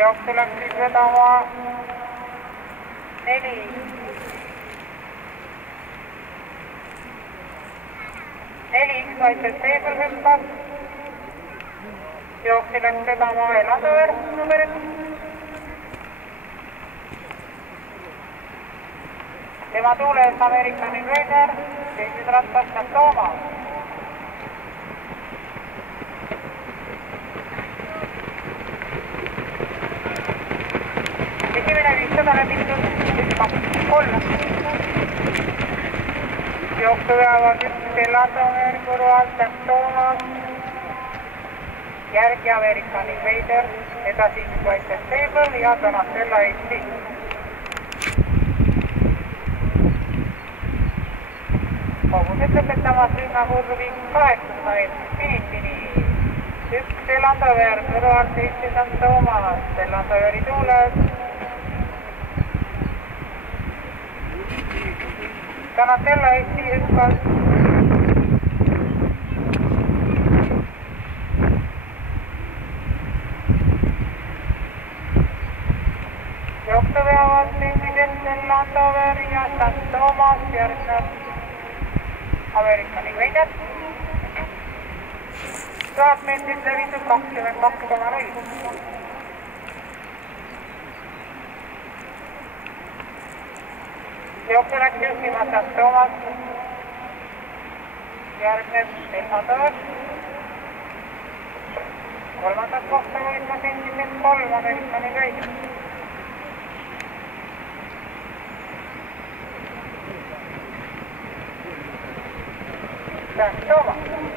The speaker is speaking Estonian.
jooksu läks siis vedama 4. X-Vital Stable hüppas. Jooksu läks vedama Elandover numbrit. Tema tuules American Invader, teises rattas St. Thomas. Esimene 500 läbitud, 1, 2, 3. Jooksu veavad 1 Elandover, kõrval St. Thomas, järgi American Invader, edasi X-Vital Stable ja Donatella Eesti. Kogus ütleb, et tamas rünnakurvi 800 meetrit finitini. 1 Elandover, kõrval 7 St. Thomas, Elandoveri tuules. Donatella Eesti hüppas. Jooksu veavad endiselt Elandover ja St. Thomas, järgneb American Invader. 1000 meetrit läbitud 22,0. Jooksu läks juhtima St. Thomas, järgneb Elandover. Kolmandat kohta võitmas endiselt 3 American Invader. St. Thomas.